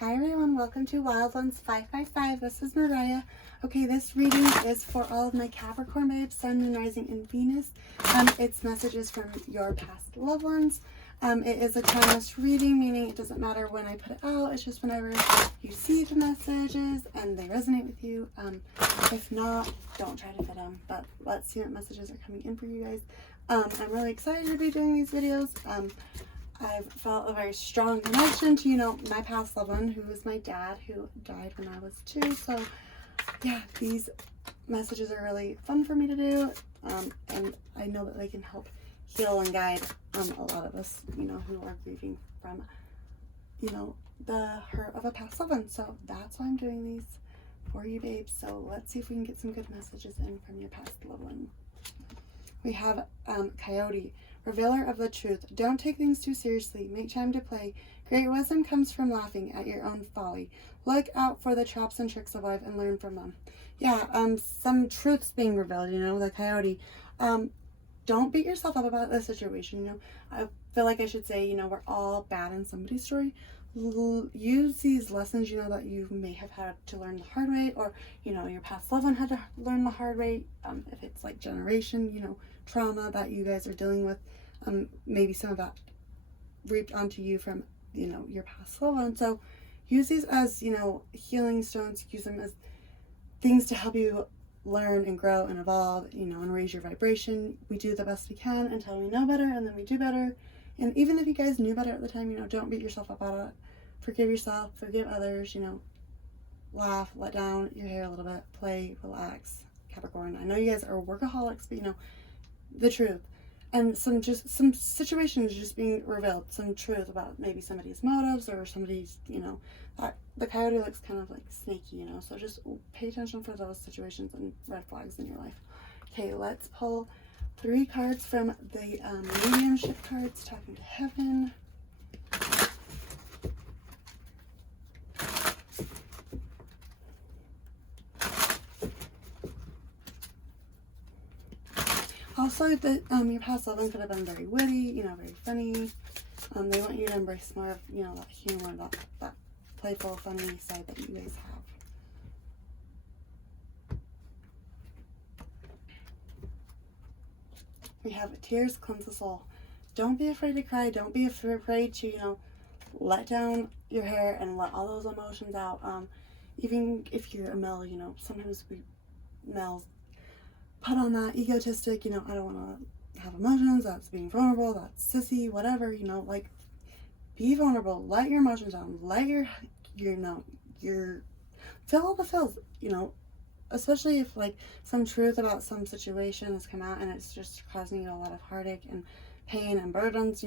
Hi everyone, welcome to Wild Ones 555. This is Mariah. Okay, this reading is for all of my Capricorn babes, Sun, Moon, Rising, and Venus. It's messages from your past loved ones. It is a timeless reading, meaning it doesn't matter when I put it out. It's just whenever you see the messages and they resonate with you. If not, don't try to fit them. But let's see what messages are coming in for you guys. I'm really excited to be doing these videos. I've felt a very strong connection to, my past loved one, who was my dad, who died when I was 2. So, yeah, these messages are really fun for me to do, and I know that they can help heal and guide a lot of us, who are grieving from, the hurt of a past loved one. So that's why I'm doing these for you, babes. So let's see if we can get some good messages in from your past loved one. We have Coyote. Revealer of the truth. Don't take things too seriously. Make time to play. Great wisdom comes from laughing at your own folly. Look out for the traps and tricks of life and learn from them. Yeah, some truths being revealed, the Coyote. Don't beat yourself up about the situation, I feel like I should say, we're all bad in somebody's story. Use these lessons, that you may have had to learn the hard way, or, your past loved one had to learn the hard way. If it's like generation, trauma that you guys are dealing with, maybe some of that reaped onto you from, your past loved one. So use these as, healing stones. Use them as things to help you learn and grow and evolve, and raise your vibration. We do the best we can until we know better, and then we do better. And even if you guys knew better at the time, don't beat yourself up about it. Forgive yourself, forgive others, laugh, let down your hair a little bit, play, relax. Capricorn, I know you guys are workaholics, but the truth. And some situations just being revealed, some truth about maybe somebody's motives or somebody's, the Coyote looks kind of like snaky, so just pay attention for those situations and red flags in your life. Okay, let's pull 3 cards from the mediumship cards, talking to heaven. Also, your past loved one could have been very witty, very funny. They want you to embrace more of, that humor, that playful, funny side that you guys have. We have tears cleanse the soul. Don't be afraid to cry. Don't be afraid to, let down your hair and let all those emotions out. Even if you're a male, sometimes we males put on that egotistic, I don't want to have emotions, that's being vulnerable, that's sissy, whatever, like, be vulnerable, let your emotions down, let your feel all the feels, especially if, like, some truth about some situation has come out and it's just causing you a lot of heartache and pain and burdens,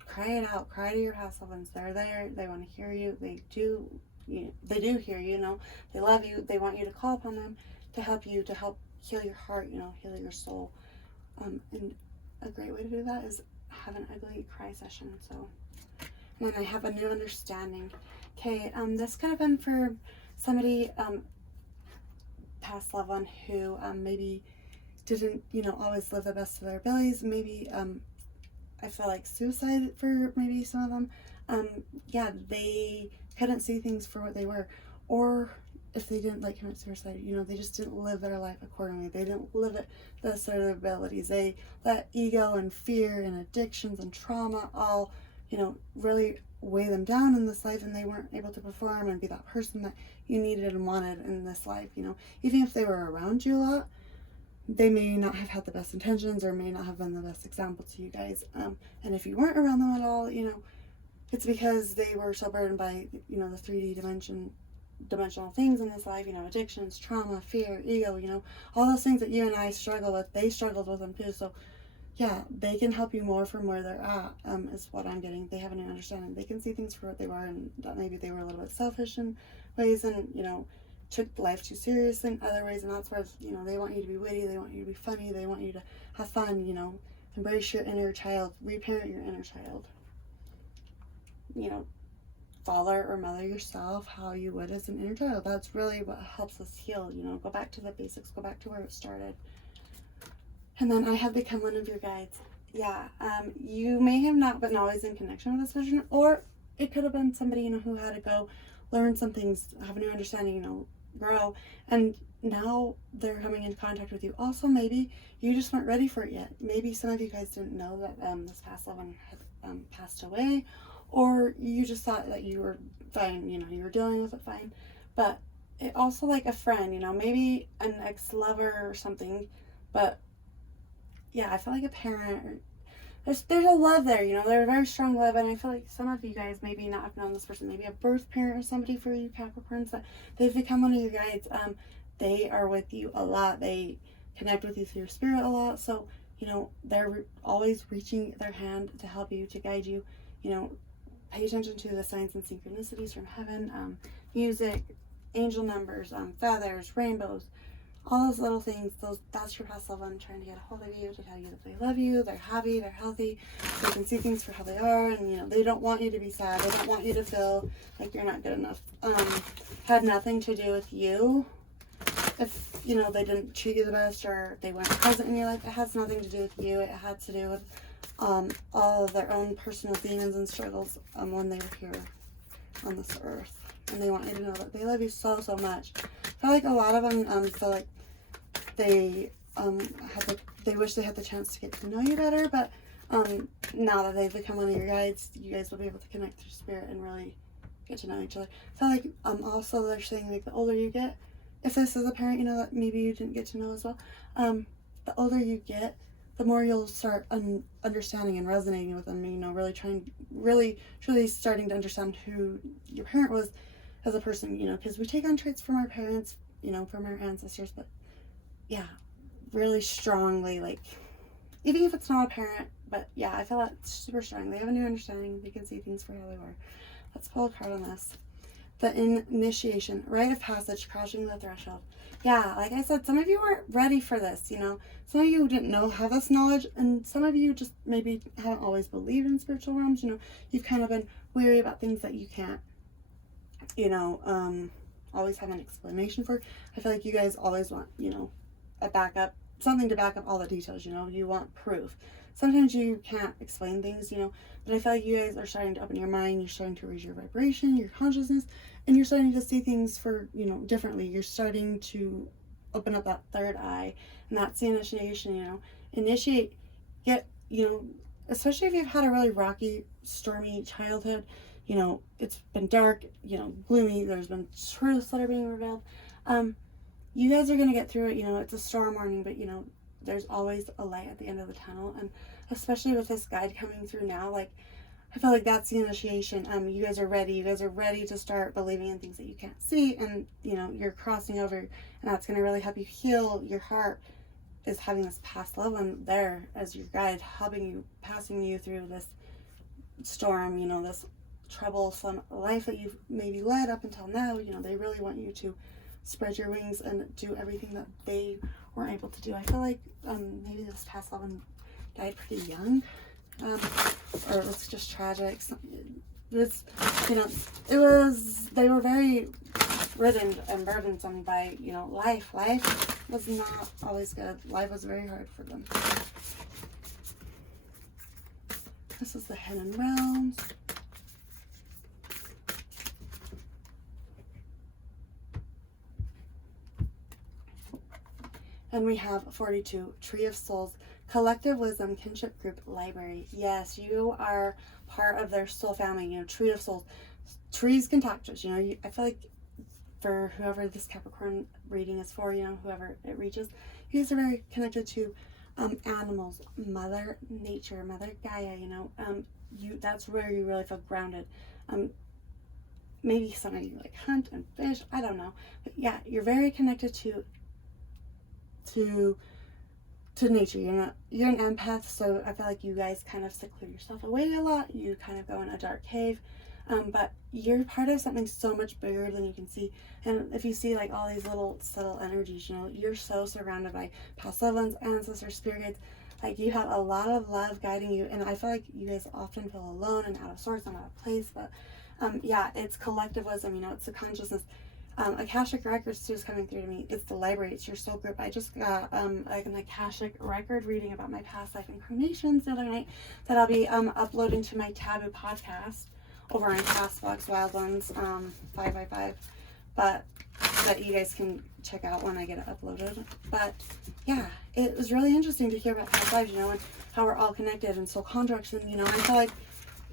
cry it out, cry to your past loved ones. They're there, they want to hear you, they do hear you, they love you, they want you to call upon them to help you, to help heal your heart, heal your soul. And a great way to do that is have an ugly cry session. So, and then I have a new understanding. Okay, this could have been for somebody, past loved one, who maybe didn't, always live the best of their abilities. Maybe, I feel like suicide for maybe some of them. Yeah, they couldn't see things for what they were, or if they didn't commit suicide, they just didn't live their life accordingly. They didn't live it the sort of abilities. They let ego and fear and addictions and trauma all, really weigh them down in this life, and they weren't able to perform and be that person that you needed and wanted in this life. Even if they were around you a lot, they may not have had the best intentions or may not have been the best example to you guys. And if you weren't around them at all, it's because they were so burdened by, the 3D dimensional things in this life, addictions, trauma, fear, ego, all those things that you and I struggle with, they struggled with them too. So yeah, they can help you more from where they're at, is what I'm getting. They have a new understanding. They can see things for what they were, and that maybe they were a little bit selfish in ways, and took life too seriously in other ways. And that's where they want you to be witty, they want you to be funny, they want you to have fun, embrace your inner child, reparent your inner child, father or mother yourself how you would as an inner child. That's really what helps us heal. Go back to the basics, go back to where it started. And then I have become one of your guides. Yeah, you may have not been always in connection with this vision, or it could have been somebody, who had to go learn some things, have a new understanding, grow, and now they're coming into contact with you. Also, maybe you just weren't ready for it yet. Maybe some of you guys didn't know that this past loved one had passed away, or you just thought that you were fine, you were dealing with it fine. But it also, like a friend, maybe an ex-lover or something. But yeah, I feel like a parent, there's a love there, there's a very strong love. And I feel like some of you guys maybe not have known this person, maybe a birth parent or somebody for you Capricorns, that they've become one of your guides. They are with you a lot. They connect with you through your spirit a lot. So, they're always reaching their hand to help you, to guide you. Pay attention to the signs and synchronicities from heaven, music, angel numbers, feathers, rainbows, all those little things. That's your past loved one trying to get a hold of you, to tell you that they love you, they're happy, they're healthy, they can see things for how they are, and they don't want you to be sad. They don't want you to feel like you're not good enough. Had nothing to do with you. If they didn't treat you the best, or they weren't present in your life, it has nothing to do with you. It had to do with all of their own personal demons and struggles when they were here on this earth. And they want you to know that they love you so, so much. I feel like a lot of them feel like they they wish they had the chance to get to know you better, but now that they've become one of your guides, you guys will be able to connect through spirit and really get to know each other. I feel like also they're saying, like, the older you get, if this is a parent, that maybe you didn't get to know as well, the older you get, the more you'll start understanding and resonating with them, really truly starting to understand who your parent was as a person, because we take on traits from our parents, from our ancestors, but yeah, really strongly, like, even if it's not a parent, but yeah, I feel that super strong. They have a new understanding. They can see things for how they were. Let's pull a card on this. The initiation, rite of passage, crossing the threshold. Yeah, like I said, some of you weren't ready for this, Some of you didn't have this knowledge, and some of you just maybe haven't always believed in spiritual realms, You've kind of been weary about things that you can't, always have an explanation for. I feel like you guys always want, a backup, something to back up all the details, You want proof. Sometimes you can't explain things, but I feel like you guys are starting to open your mind. You're starting to raise your vibration, your consciousness, and you're starting to see things for, differently. You're starting to open up that third eye, and that's the initiation, Initiate, get, especially if you've had a really rocky, stormy childhood, it's been dark, gloomy, there's been truths that are being revealed. You guys are going to get through it, it's a storm warning, but, there's always a light at the end of the tunnel. And especially with this guide coming through now, like, I feel like that's the initiation. You guys are ready. You guys are ready to start believing in things that you can't see, and you're crossing over, and that's going to really help you heal your heart, is having this past loved one there as your guide, helping you, passing you through this storm, this troublesome life that you've maybe led up until now. They really want you to spread your wings and do everything that they weren't able to do. I feel like maybe this past loved one died pretty young, or it was just tragic. They were very ridden and burdensome by, life. Life was not always good. Life was very hard for them. This is the hidden realms. And we have 42, Tree of Souls, Collective Wisdom, Kinship Group, Library. Yes, you are part of their soul family, Tree of Souls. Trees can talk to us, I feel like for whoever this Capricorn reading is for, whoever it reaches, you guys are very connected to animals, Mother Nature, Mother Gaia, that's where you really feel grounded. Maybe some of you like hunt and fish, I don't know. But yeah, you're very connected to nature. You're an empath, so I feel like you guys kind of seclude yourself away a lot. You kind of go in a dark cave, but you're part of something so much bigger than you can see. And if you see like all these little subtle energies, you're so surrounded by past loved ones, ancestors, spirit guides. Like, you have a lot of love guiding you, and I feel like you guys often feel alone and out of sorts and out of place. But yeah, it's collective wisdom. It's the consciousness. Akashic Records too is coming through to me. It's the library. It's your soul group. I just got like an Akashic record reading about my past life incarnations the other night that I'll be uploading to my Taboo podcast, over on Castbox, Wild Ones, 5x5, but that you guys can check out when I get it uploaded. But yeah, it was really interesting to hear about past lives, you know, and how we're all connected and soul contracts. And, you know, I feel like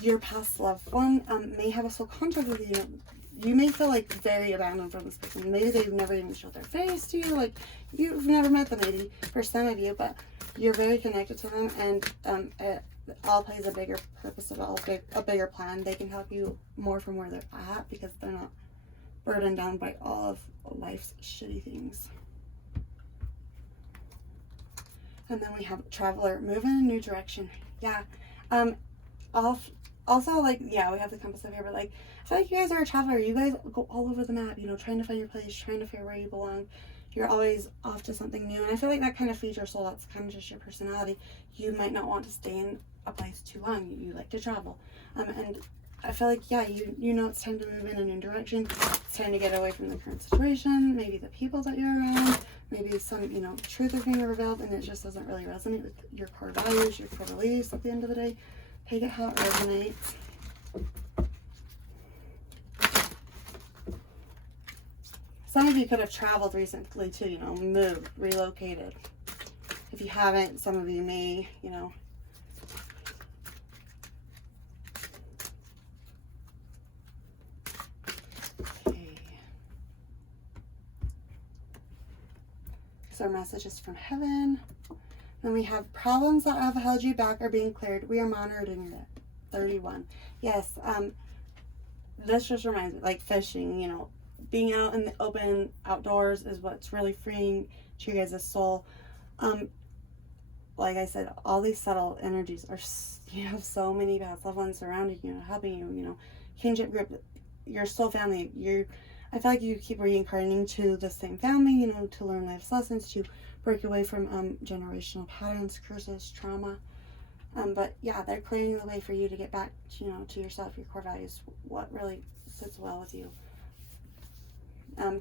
your past loved one may have a soul contract with you. You may feel like very abandoned from this person. Maybe they've never even showed their face to you. Like, you've never met them 80% of you, but you're very connected to them, and it all plays a bigger purpose of a bigger plan. They can help you more from where they're at because they're not burdened down by all of life's shitty things. And then we have Traveler, move in a new direction. Yeah. Also, like, yeah, we have the compass up here, but, like, I feel like you guys are a traveler. You guys go all over the map, you know, trying to find your place, trying to figure where you belong. You're always off to something new, and I feel like that kind of feeds your soul. That's kind of just your personality. You might not want to stay in a place too long. You like to travel. And I feel like, yeah, you know it's time to move in a new direction. It's time to get away from the current situation, maybe the people that you're around, maybe some, you know, truth is being revealed, and it just doesn't really resonate with your core values, your core beliefs at the end of the day. Take it how it resonates. Some of you could have traveled recently too, you know, moved, relocated. If you haven't, some of you may, you know. Okay. So our message is from heaven. Then we have problems that have held you back are being cleared. We are monitoring it. 31. Yes, this just reminds me, like fishing, you know, being out in the open outdoors is what's really freeing to your guys' soul. Like I said, all these subtle energies are, you have so many past loved ones surrounding you, helping you, you know, kinship group, your soul family. I feel like you keep reincarnating to the same family, you know, to learn life's lessons, to break away from generational patterns, curses, trauma. But yeah, they're clearing the way for you to get back, you know, to yourself, your core values, what really sits well with you.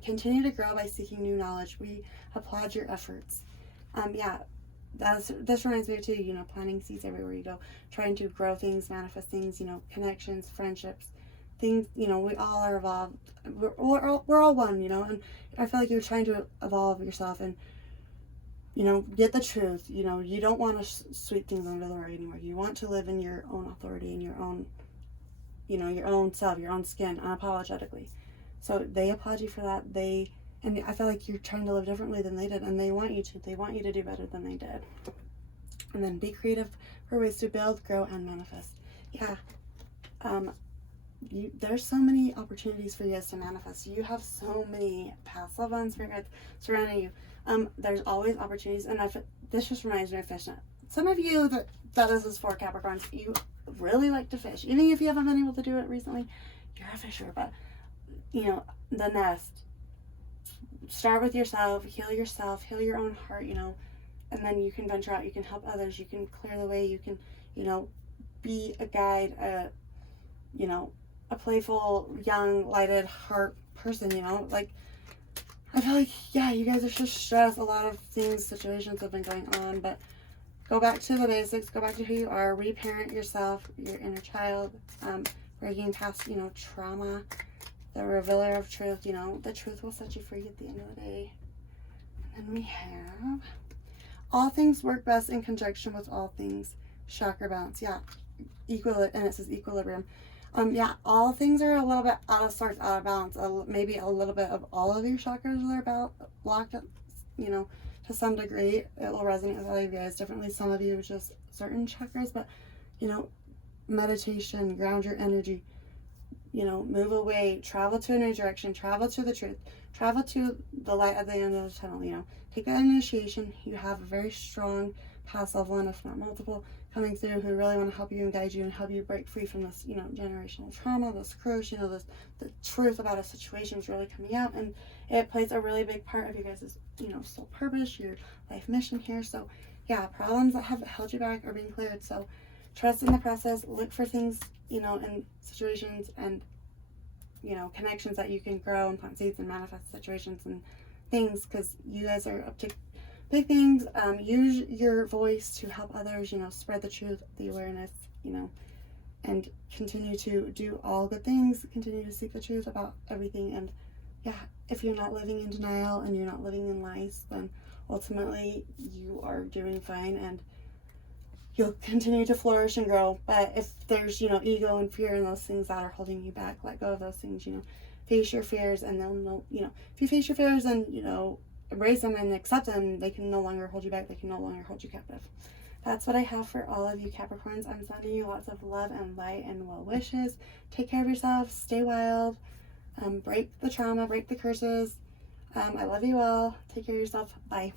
Continue to grow by seeking new knowledge. We applaud your efforts. Yeah, this reminds me too, you know, planting seeds everywhere you go, trying to grow things, manifest things, you know, connections, friendships, things, you know, we all are evolved. We're all one, you know, and I feel like you're trying to evolve yourself and, you know, get the truth. You know, you don't want to sweep things under the rug anymore. You want to live in your own authority, in your own, you know, your own self, your own skin, unapologetically. So they applaud you for that. And I feel like you're trying to live differently than they did, and they want you to. They want you to do better than they did. And then be creative for ways to build, grow, and manifest. Yeah. There's so many opportunities for you guys to manifest. You have so many past loved ones surrounding you. There's always opportunities, and this just reminds me of fishing. Some of you that this is for, Capricorns, you really like to fish. Even if you haven't been able to do it recently, you're a fisher. But, you know, the nest. Start with yourself, heal your own heart, you know, and then you can venture out, you can help others, you can clear the way, you can, you know, be a guide, you know, a playful, young, lighted heart person, you know, like, I feel like, yeah, you guys are just stressed. A lot of things, situations have been going on, but go back to the basics, go back to who you are, reparent yourself, your inner child, breaking past, you know, trauma, the revealer of truth, you know, the truth will set you free at the end of the day. And then we have, all things work best in conjunction with all things, chakra balance, yeah, and it says equilibrium. Yeah, all things are a little bit out of sorts, out of balance. Maybe a little bit of all of your chakras are blocked, you know, to some degree. It will resonate with all of you guys differently. Some of you just certain chakras, but, you know, meditation, ground your energy, you know, move away, travel to a new direction, travel to the truth, travel to the light at the end of the tunnel, you know. Take that initiation. You have a very strong past loved one, if not multiple, coming through who really want to help you and guide you and help you break free from this, you know, generational trauma, this curse, you know, the truth about a situation is really coming out, and it plays a really big part of you guys' you know, soul purpose, your life mission here. So yeah, problems that have held you back are being cleared. So trust in the process, look for things, you know, in situations and, you know, connections that you can grow and plant seeds and manifest situations and things, because you guys are up to big things. Use your voice to help others, you know, spread the truth, the awareness, you know, and continue to do all good things, continue to seek the truth about everything. And yeah, if you're not living in denial and you're not living in lies, then ultimately you are doing fine and you'll continue to flourish and grow. But if there's, ego and fear and those things that are holding you back, let go of those things, face your fears, and they'll know, if you face your fears and, embrace them and accept them, they can no longer hold you back. They can no longer hold you captive. That's what I have for all of you Capricorns. I'm sending you lots of love and light and well wishes. Take care of yourself. Stay wild. Break the trauma. Break the curses. I love you all. Take care of yourself. Bye.